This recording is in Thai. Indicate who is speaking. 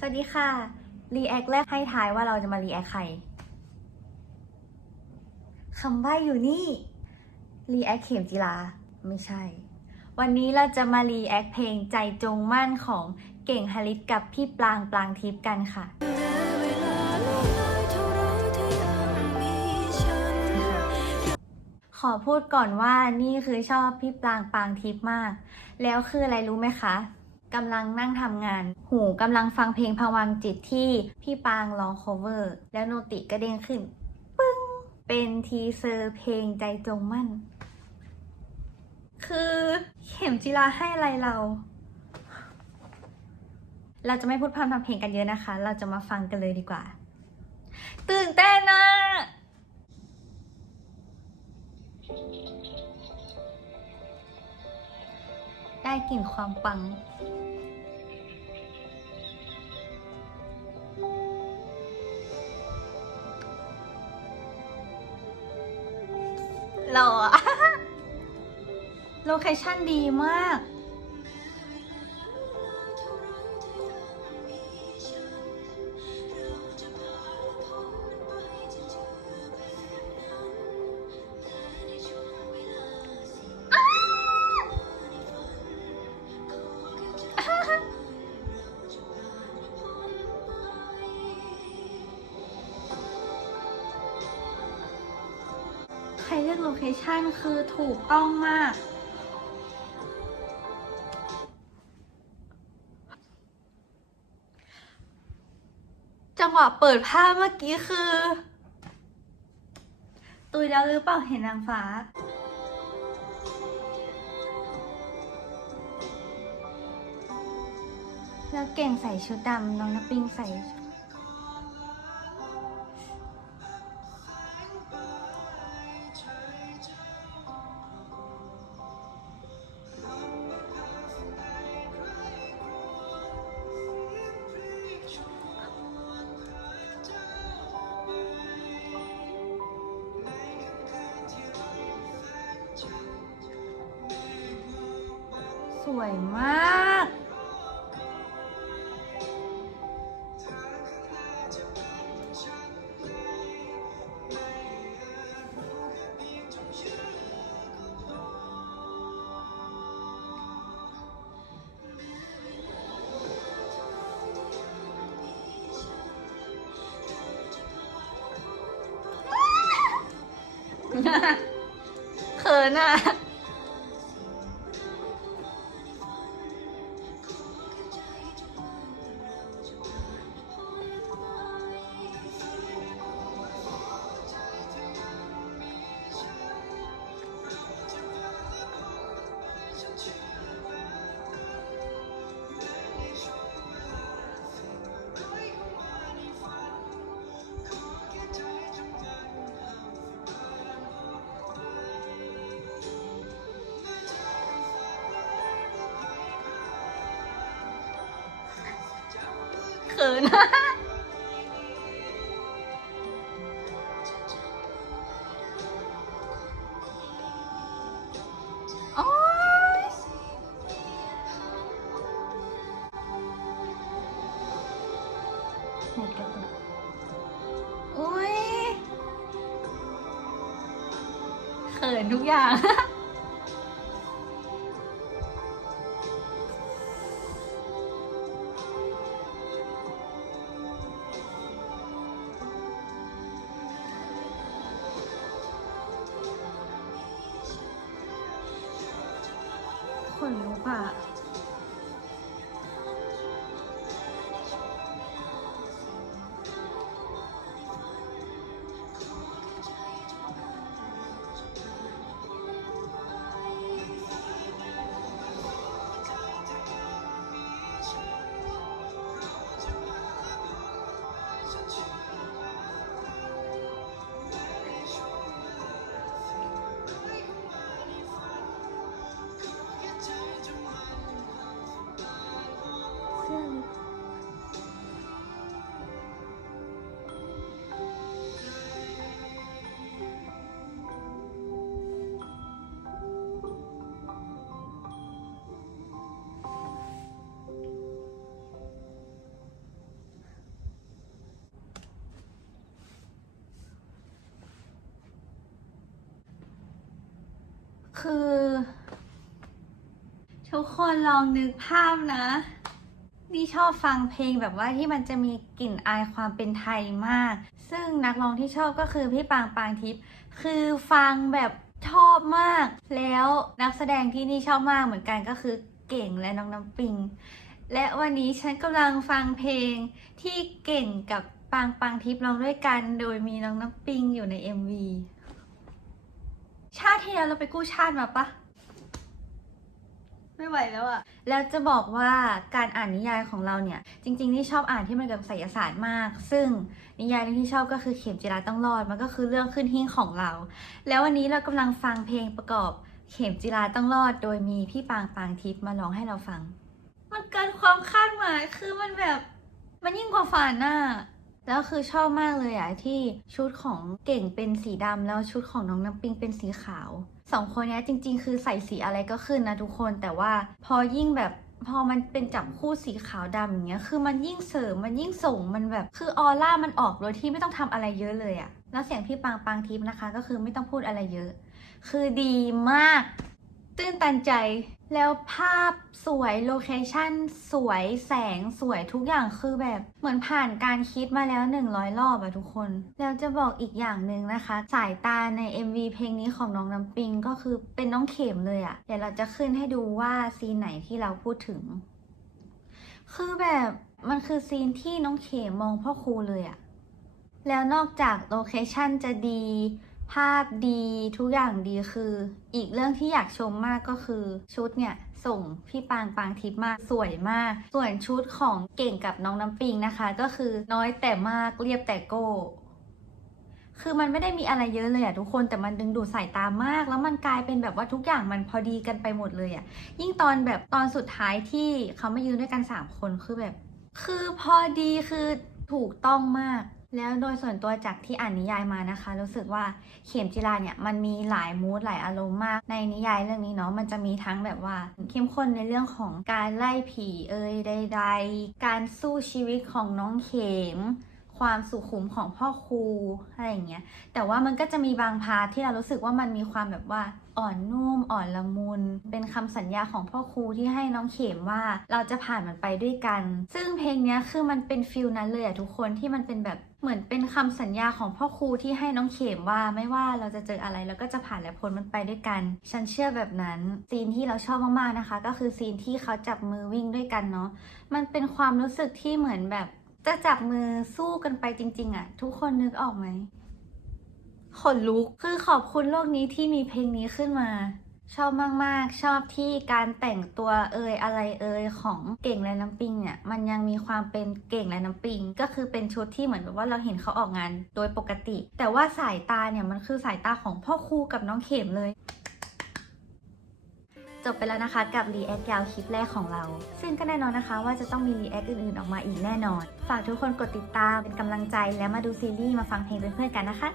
Speaker 1: สวัสดีค่ะรีแอคแรกให้ทายว่าเราจะมารีแอคใครคำใบ้อยู่นี่รีแอคเข็มจีราไม่ใช่ วันนี้เราจะมารีแอคเพลงใจจงมั่นของเก่งฮาริสกับพี่ปลางปลางทิพย์กันค่ะขอพูดก่อนว่านี่คือชอบพี่ปลางปลางทิพย์มาก แล้วคืออะไรรู้ไหมคะ กำลังนั่งทำงาน หูกำลังฟังเพลงพวังจิตที่พี่ปางร้อง cover แล้วโนติก็เด้งขึ้นปึ้งเป็นทีเซอร์เพลงใจจงมั่น คือเข็มจิราให้อะไรเรา เราจะไม่พูดพร่ำทำเพลงกันเยอะนะคะ เราจะมาฟังกันเลยดีกว่า ตื่นเต้นนะ ได้กลิ่นความปัง หล่อ โลเคชั่นดีมาก ใครเลือกโลเคชั่นคือถูกต้องมาก จังหวะเปิดภาพเมื่อกี้คือ ตุยแล้วหรือเปล่าเห็นนางฟ้าแล้วเก่งใส่ชุดดำน้องนักปิงใส่ สวยมาก เขินอะ น โอ๊ยไหนกันเนี่ยอุ้ยเขินทุกอย่าง ขนลุ คือ ทุกคนลองนึกภาพนะ นี่ชอบฟังเพลงแบบว่าที่มันจะมีกลิ่นอายความเป็นไทยมาก ซึ่งนักร้องที่ชอบก็คือพี่ปางปางทิพย์คือฟังแบบชอบมาก แล้วนักแสดงที่นี่ชอบมากเหมือนกันก็คือเก่งและน้องน้ำปิง และวันนี้ฉันกำลังฟังเพลงที่เก่งกับปางปางทิพย์ร้องด้วยกัน โดยมีน้องน้ำปิงอยู่ใน MV ชาติที่แล้วเราไปกู้ชาติมาปะไม่ไหวแล้วอะแล้วจะบอกว่าการอ่านนิยายของเราเนี่ย จริงๆที่ชอบอ่านที่มันเกี่ยวกับไสยศาสตร์มาก ซึ่งนิยายเรื่องที่ชอบก็คือเข็มจิราต้องรอด มันก็คือเรื่องขึ้นหิ้งของเรา แล้ววันนี้เรากำลังฟังเพลงประกอบเข็มจิราต้องรอด โดยมีพี่ปางปางทิพย์มาร้องให้เราฟัง มันเกินความคาดหมาย คือมันแบบ มันยิ่งกว่าฝันน่ะ แล้วคือชอบมากเลยอะที่ชุดของเก่งเป็นสีดำแล้วชุดของน้องน้ำปิงเป็นสีขาวสองคนนี้จริง ๆ คือใส่สีอะไรก็ขึ้นนะทุกคนแต่ว่าพอยิ่งแบบพอมันเป็นจับคู่สีขาวดำอย่างเงี้ย คือมันยิ่งเสริม มันยิ่งส่ง มันแบบ คือออร่ามันออกโดยที่ไม่ต้องทำอะไรเยอะเลยอะแล้วเสียงพี่ปางปางทิพย์นะคะ ก็คือไม่ต้องพูดอะไรเยอะ คือดีมาก ตื้นตันใจ แล้วภาพสวยโลเคชั่นสวยแสงสวยทุกอย่างคือแบบเหมือนผ่านการคิดมาแล้ว 100 รอบอะทุกคน แล้วจะบอกอีกอย่างหนึ่งนะคะ สายตาใน MV เพลงนี้ของน้องน้ำปิงก็คือเป็นน้องเข็มเลยอะเดี๋ยวเราจะขึ้นให้ดูว่าซีนไหนที่เราพูดถึง คือแบบมันคือซีนที่น้องเข็มมองพ่อครูเลยอะแล้วนอกจากโลเคชั่นจะดี ภาพดีทุกอย่างดีคือ อีกเรื่องที่อยากชมมากก็คือ ชุดเนี่ย ส่งพี่ปางปางทิพย์มากสวยมาก ส่วนชุดของเก่งกับน้องน้ำปิงนะคะ ก็คือน้อยแต่มากเรียบแต่โก้คือมันไม่ได้มีอะไรเยอะเลยอะทุกคนแต่มันดึงดูดสายตามาก แล้วมันกลายเป็นแบบว่าทุกอย่างมันพอดีกันไปหมดเลยอะยิ่งตอนแบบตอนสุดท้ายที่เขามายืนด้วยกันสามคนคือแบบ คือพอดีคือถูกต้องมาก แล้วโดยส่วนตัวจากที่อ่านนิยายมานะคะ รู้สึกว่าเข็มจิราเนี่ยมันมีหลายมูดหลายอารมณ์มาก ในนิยายเรื่องนี้เนาะมันจะมีทั้งแบบว่าเข้มข้นในเรื่องของการไล่ผีเอ่ยใดๆ การสู้ชีวิตของน้องเข็มความสุขุมของพ่อครูอะไรอย่างเงี้ย แต่ว่ามันก็จะมีบางพาร์ทที่เรารู้สึกว่ามันมีความแบบว่าอ่อนนุ่มอ่อนละมุน เป็นคำสัญญาของพ่อครูที่ให้น้องเข็มว่าเราจะผ่านมันไปด้วยกัน ซึ่งเพลงเนี้ยคือมันเป็นฟิลนั้นเลยอะทุกคนที่มันเป็นแบบ เหมือนเป็นคำสัญญาของพ่อครูที่ให้น้องเข็มว่าไม่ว่าเราจะเจออะไรเราก็จะผ่านและพ้นมันไปด้วยกัน ฉันเชื่อแบบนั้น ซีนที่เราชอบมากๆนะคะ ก็คือซีนที่เขาจับมือวิ่งด้วยกันเนาะมันเป็นความรู้สึกที่เหมือนแบบ จะจับมือสู้กันไปจริง ๆอะทุกคนนึกออกไหมขนลุกคือขอบคุณโลกนี้ที่มีเพลงนี้ขึ้นมา ชอบมากๆ ชอบที่การแต่งตัวเอยอะไรเอยของเก่งและน้ำปิงเนี่ยมันยังมีความเป็นเก่งและน้ำปิง ก็คือเป็นชุดที่เหมือนแบบว่าเราเห็นเขาออกงานโดยปกติ แต่ว่าสายตาเนี่ยมันคือสายตาของพ่อครูกับน้องเข็มเลยจบไปแล้วนะคะกับรีแอคยาวคลิปแรกของเรา ซึ่งก็แน่นอนนะคะว่าจะต้องมีรีแอคอื่นๆออกมาอีกแน่นอน ฝากทุกคนกดติดตามเป็นกำลังใจและมาดูซีรีส์มาฟังเพลงเป็นเพื่อนกันนะคะ